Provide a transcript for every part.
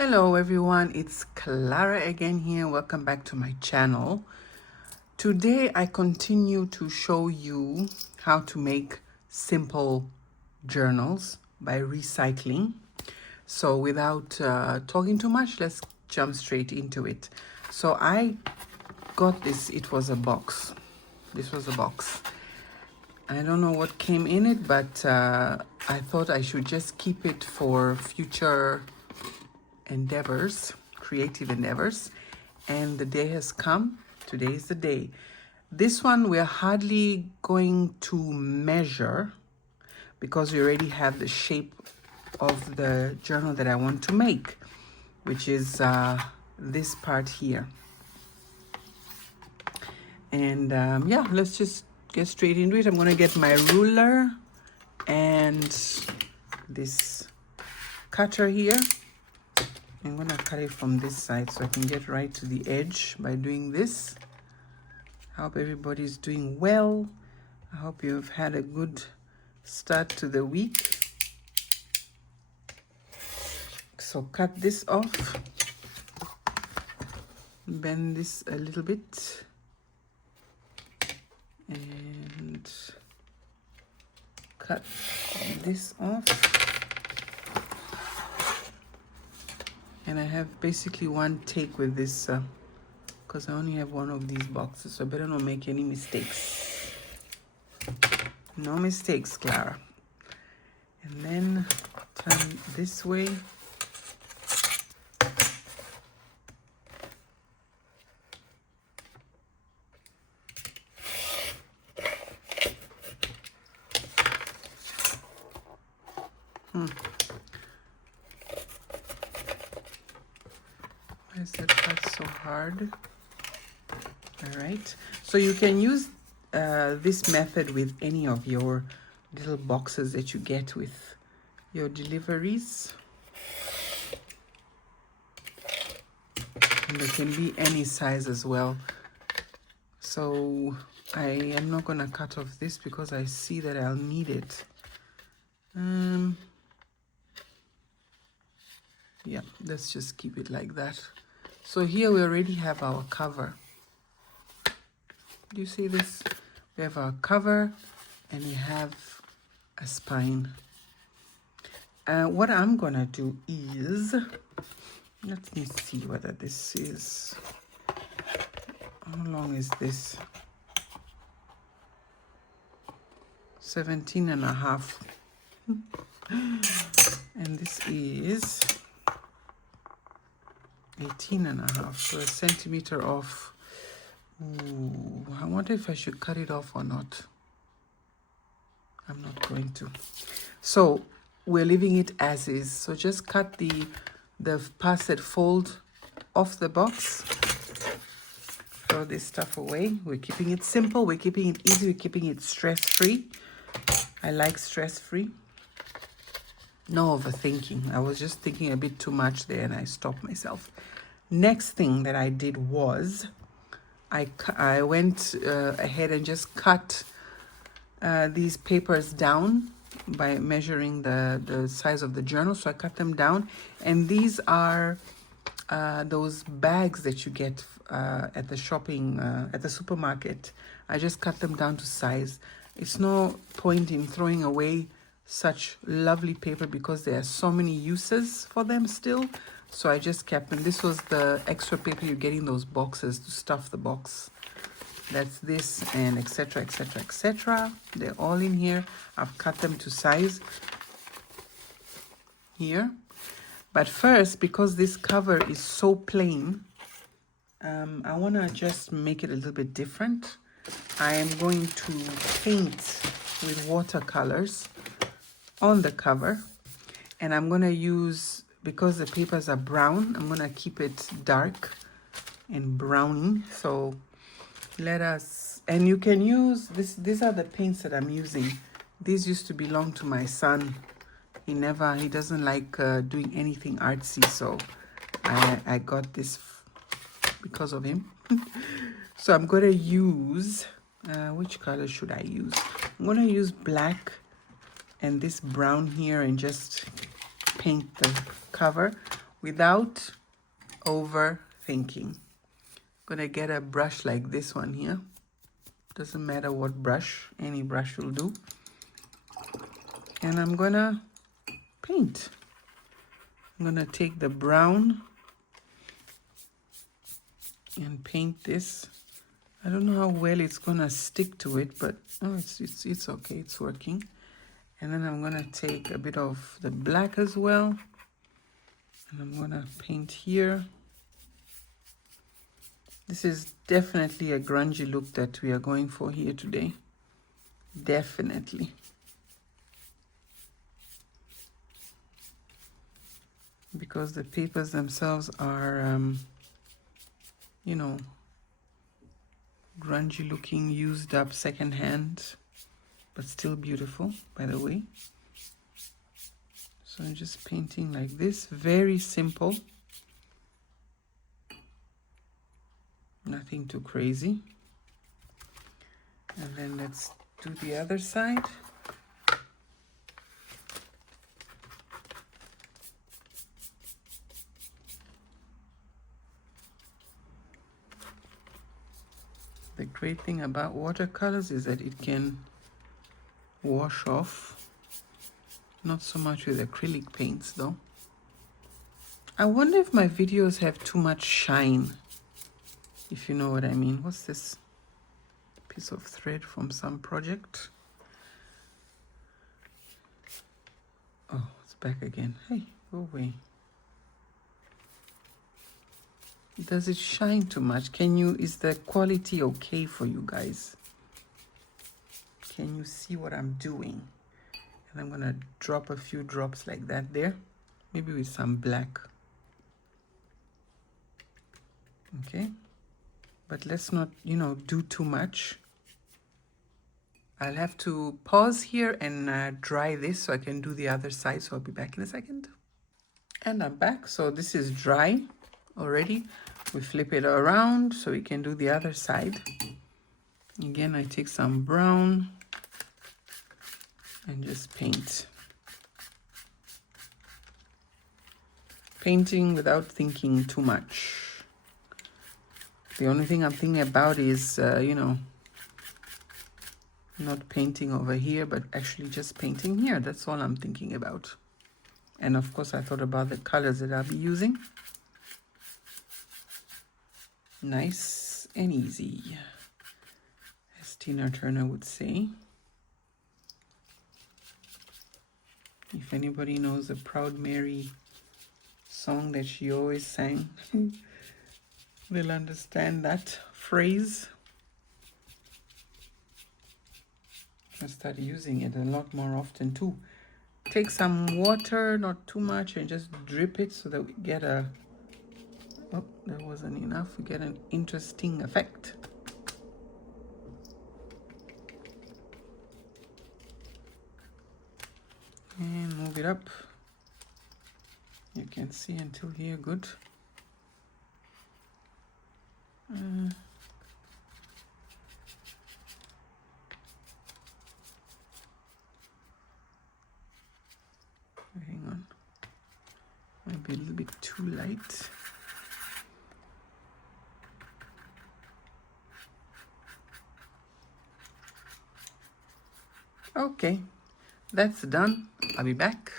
Hello everyone, it's Clara again here. Welcome back to my channel. Today I continue to show you how to make simple journals by recycling. So without talking too much, let's jump straight into it. So I got this, it was a box. This was a box. I don't know what came in it, but I thought I should just keep it for future endeavors, creative endeavors, and the day has come. Today is the day. This one we're hardly going to measure because we already have the shape of the journal that I want to make, which is this part here. And yeah, let's just get straight into it. I'm going to get my ruler and this cutter here. I'm going to cut it from this side so I can get right to the edge by doing this. I hope everybody's doing well. I hope you've had a good start to the week. So cut this off. Bend this a little bit. And cut this off. And I have basically one take with this because I only have one of these boxes, so I better not make any mistakes. No mistakes, Clara. And then turn this way. Why is that part so hard? All right, so you can use this method with any of your little boxes that you get with your deliveries. And they can be any size as well. So I am not going to cut off this because I see that I'll need it. Yeah, let's just keep it like that. So here we already have our cover. Do you see this? We have our cover and we have a spine. What I'm gonna do is, let me see whether this is, how long is this? 17.5. And this is 18.5, so a centimeter off. Ooh, I wonder if I should cut it off or not. I'm not going to. So we're leaving it as is. So just cut the parts that fold off the box. Throw this stuff away. We're keeping it simple. We're keeping it easy. We're keeping it stress-free. I like stress-free. No overthinking. I was just thinking a bit too much there and I stopped myself. Next thing that I did was I went ahead and just cut these papers down by measuring the size of the journal. So I cut them down, and these are those bags that you get at the shopping, at the supermarket. I just cut them down to size. It's no point in throwing away such lovely paper because there are so many uses for them still. So I just kept them. This was the extra paper you get in those boxes to stuff the box. That's this, and etc, etc, etc. They're all in here. I've cut them to size here. But first, because this cover is so plain, I want to just make it a little bit different. I am going to paint with watercolors on the cover, and I'm going to use, because the papers are brown, I'm going to keep it dark and browny. So let us, and you can use this. These are the paints that I'm using. These used to belong to my son. He doesn't like doing anything artsy, so I got this because of him. So I'm going to use, which color should I use? I'm going to use black and this brown here and just paint the cover. without overthinking. Gonna get a brush like this one here. Doesn't matter what brush, any brush will do. And I'm gonna paint. I'm gonna take the brown and paint this. I don't know how well it's gonna stick to it, but oh, it's okay, it's working. And then I'm gonna take a bit of the black as well, and I'm gonna paint here. This is definitely a grungy look that we are going for here today. Definitely. Because the papers themselves are, you know, grungy looking, used up, secondhand, but still beautiful, by the way. So I'm just painting like this, very simple. Nothing too crazy. And then let's do the other side. The great thing about watercolors is that it can wash off. Not so much with acrylic paints though. I wonder if my videos have too much shine, if you know what I mean. What's this? Piece of thread from some project. Oh, it's back again. Hey, go away. Does it shine too much? Is the quality okay for you guys? Can you see what I'm doing? And I'm gonna drop a few drops like that there, maybe with some black. Okay, but let's not, you know, do too much. I'll have to pause here and dry this so I can do the other side. So I'll be back in a second. And I'm back. So this is dry already. We flip it around so we can do the other side. Again, I take some brown and just paint. Painting without thinking too much. The only thing I'm thinking about is, you know, not painting over here, but actually just painting here. That's all I'm thinking about. And of course, I thought about the colors that I'll be using. Nice and easy, as Tina Turner would say. If anybody knows the Proud Mary song that she always sang, they'll understand that phrase. I'll start using it a lot more often too. Take some water, not too much, and just drip it so that we get a... Oh, that wasn't enough. We get an interesting effect. And move it up. You can see until here, good. Hang on. Might be a little bit too light. Okay, that's done. I'll be back.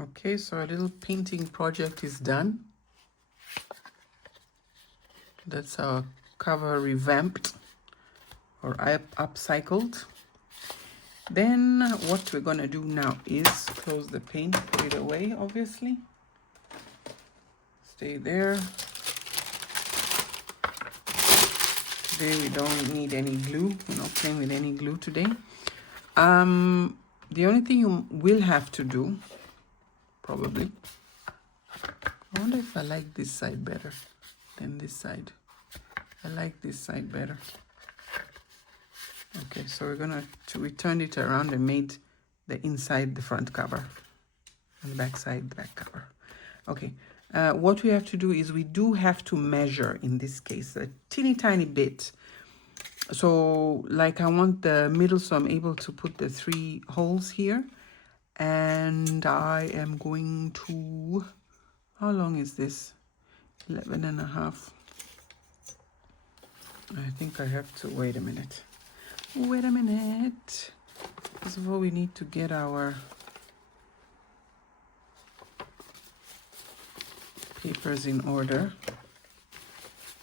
Okay, so our little painting project is done. That's our cover revamped or upcycled. Then what we're gonna do now is close the paint, put it away, obviously. Stay there. Today we don't need any glue. We're not playing with any glue today. The only thing you will have to do, probably, I wonder if I like this side better than this side. I like this side better. Okay, so we turned it around and made the inside the front cover and the back side the back cover. Okay, what we have to do is we do have to measure, in this case, a teeny tiny bit. So like I want the middle, so I'm able to put the 3 holes here. And I am going to, How long is this? 11.5. I think I have to wait a minute. Wait a minute. First of all, we need to get our papers in order.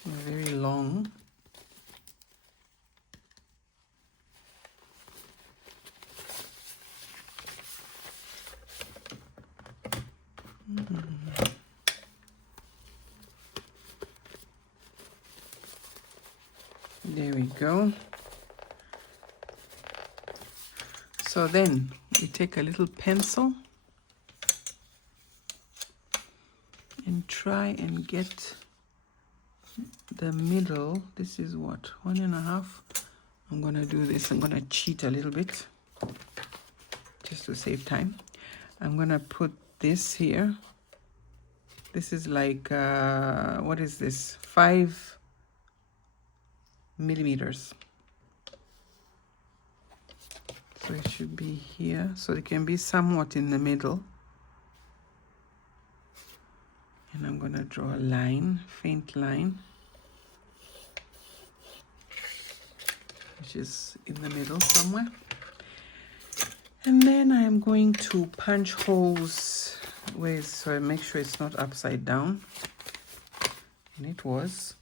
They're very long. There we go. So then we take a little pencil and try and get the middle. This is what, 1.5. I'm gonna do this. I'm gonna cheat a little bit just to save time. I'm gonna put this here. This is like what is this? 5 millimeters. So it should be here, so it can be somewhat in the middle. And I'm gonna draw a line, faint line, which is in the middle somewhere. And then I'm going to punch holes with, so I make sure it's not upside down. And it was.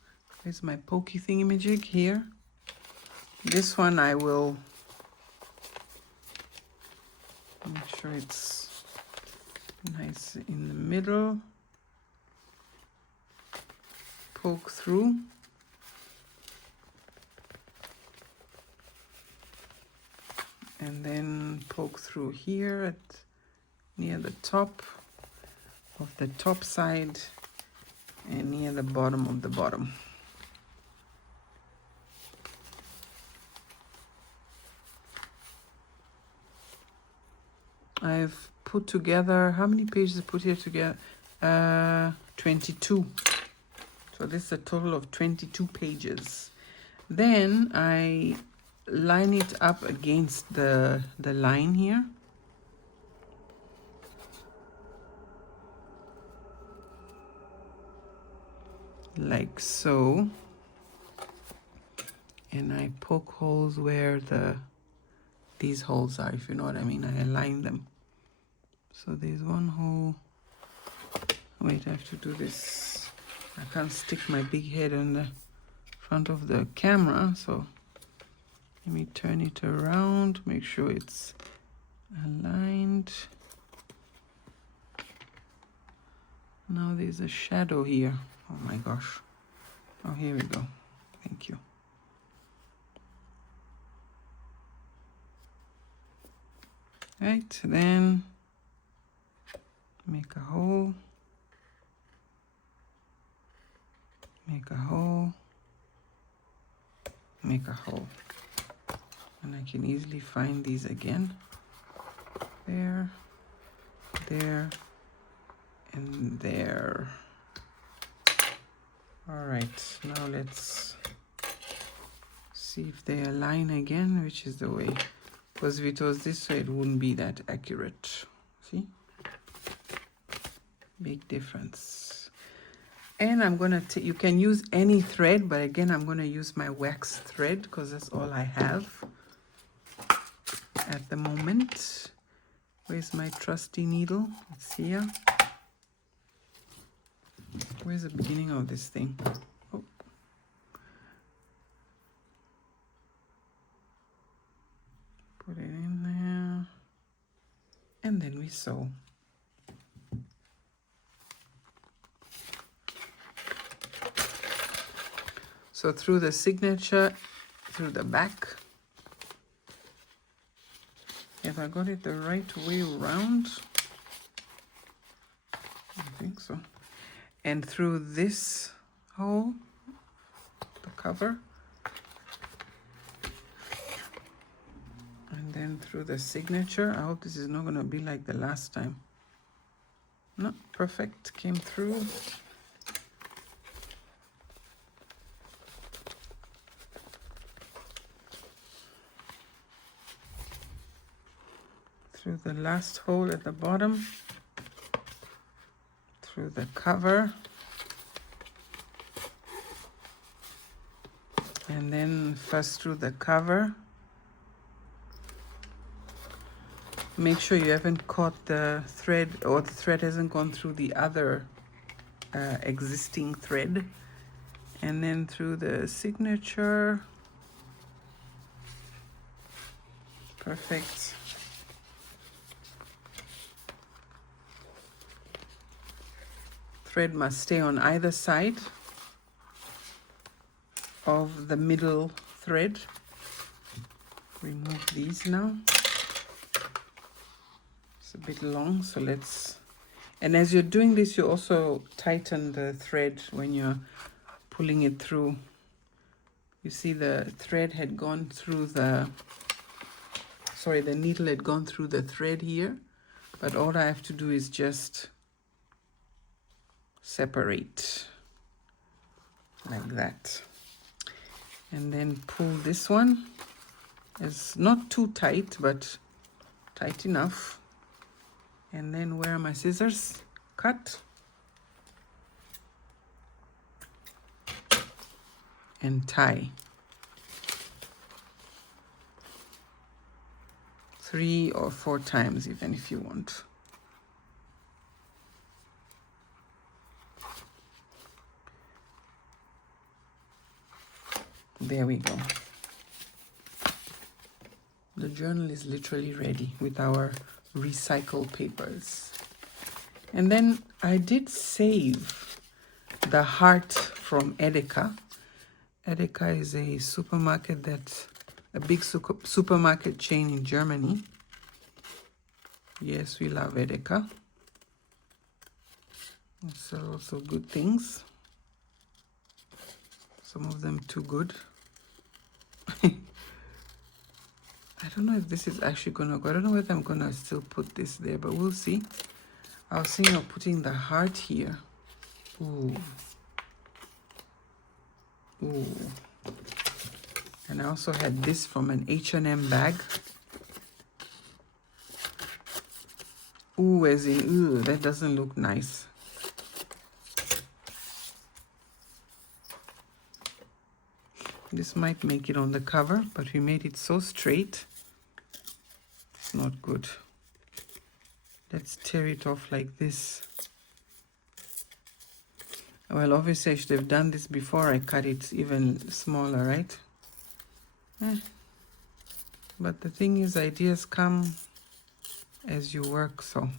Where's my pokey thingamajig? Here. This one I will make sure it's nice in the middle. Poke through. And then poke through here at near the top of the top side and near the bottom of the bottom. I've put together, how many pages I put here together? 22. So this is a total of 22 pages. Then I line it up against the line here. Like so. And I poke holes where these holes are, if you know what I mean. I align them. So there's one hole. Wait, I have to do this. I can't stick my big head on the front of the camera, so let me turn it around, make sure it's aligned. Now there's a shadow here. Oh my gosh. Oh, here we go. Thank you. Right, then make a hole, make a hole, make a hole. And I can easily find these again. There, there, and there. All right, now let's see if they align again, which is the way. Because if it was this way, it wouldn't be that accurate. See? Big difference. And I'm gonna take, you can use any thread, but again, I'm gonna use my wax thread because that's all I have at the moment. Where's my trusty needle? It's here. Where's the beginning of this thing? Oh. Put it in there. And then we sew. So through the signature, through the back. If I got it the right way around, I think so. And through this hole, the cover. And then through the signature. I hope this is not gonna be like the last time. No, perfect, came through. Through the last hole at the bottom, through the cover. And then first through the cover. Make sure you haven't caught the thread, or the thread hasn't gone through the other existing thread. And then through the signature. Perfect. Thread must stay on either side of the middle thread. Remove these now. It's a bit long, so let's, and as you're doing this, you also tighten the thread when you're pulling it through. You see the thread had gone through the, sorry, the needle had gone through the thread here, but all I have to do is just separate like that. And then pull this one. It's not too tight, but tight enough. And then where are my scissors? Cut. And tie. 3 or 4 times, even if you want. There we go. The journal is literally ready with our recycled papers. And then I did save the heart from Edeka. Edeka is a supermarket that's a big supermarket chain in Germany. Yes, we love Edeka. They sell also good things. Some of them too good. I don't know if this is actually gonna go. I don't know whether I'm gonna still put this there, but we'll see. I was thinking of putting the heart here. Ooh. Ooh. And I also had this from an H&M bag. Ooh, as in, ooh, that doesn't look nice. This might make it on the cover, but we made it so straight. It's not good. Let's tear it off like this. Well, obviously I should have done this before I cut it even smaller, right? But the thing is, ideas come as you work, so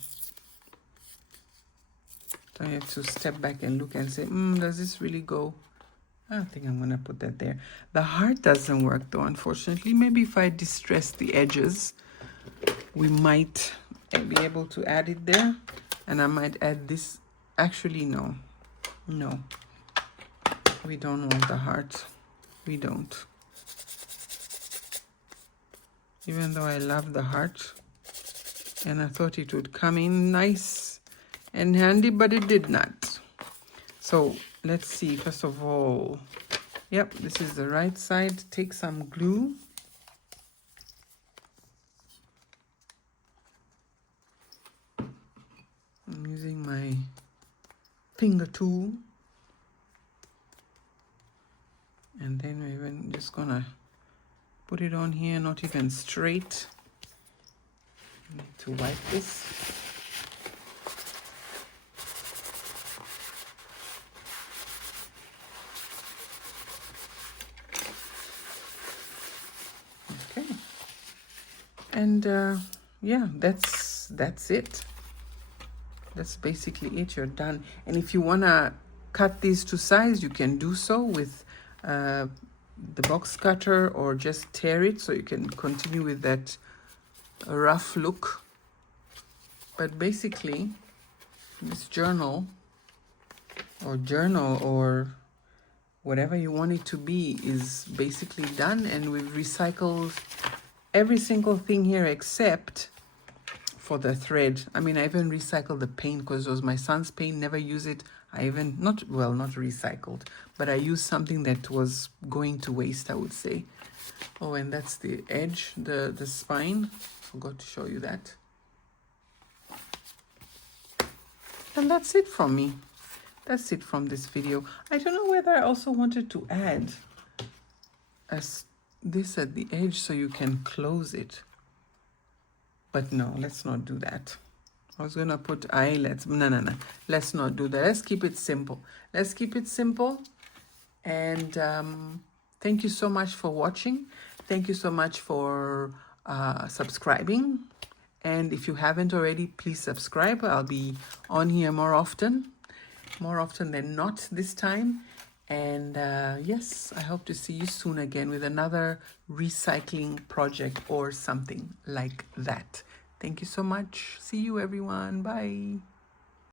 you have to step back and look and say, does this really go? I don't think I'm gonna put that there. The heart doesn't work though, unfortunately. Maybe if I distress the edges, we might be able to add it there. And I might add this. Actually, no. No. We don't want the heart. We don't. Even though I love the heart. And I thought it would come in nice and handy, but it did not. So let's see, first of all, yep, this is the right side. Take some glue. I'm using my finger tool. And then we're even just gonna put it on here, not even straight. I need to wipe this. And yeah, that's it. That's basically it. You're done. And if you want to cut these to size, you can do so with the box cutter, or just tear it so you can continue with that rough look. But basically, this journal or whatever you want it to be is basically done, and we've recycled every single thing here except for the thread. I mean, I even recycled the paint because it was my son's paint. Never use it. I even not recycled, but I used something that was going to waste, I would say. Oh, and that's the edge, the spine. Forgot to show you that. And that's it from me. That's it from this video. I don't know whether I also wanted to add this at the edge so you can close it. But no, let's not do that. I was gonna put eyelets. No. Let's not do that. Let's keep it simple. Let's keep it simple. And thank you so much for watching. Thank you so much for subscribing. And if you haven't already, please subscribe. I'll be on here more often than not this time. And yes, I hope to see you soon again with another recycling project or something like that. Thank you so much. See you, everyone. Bye.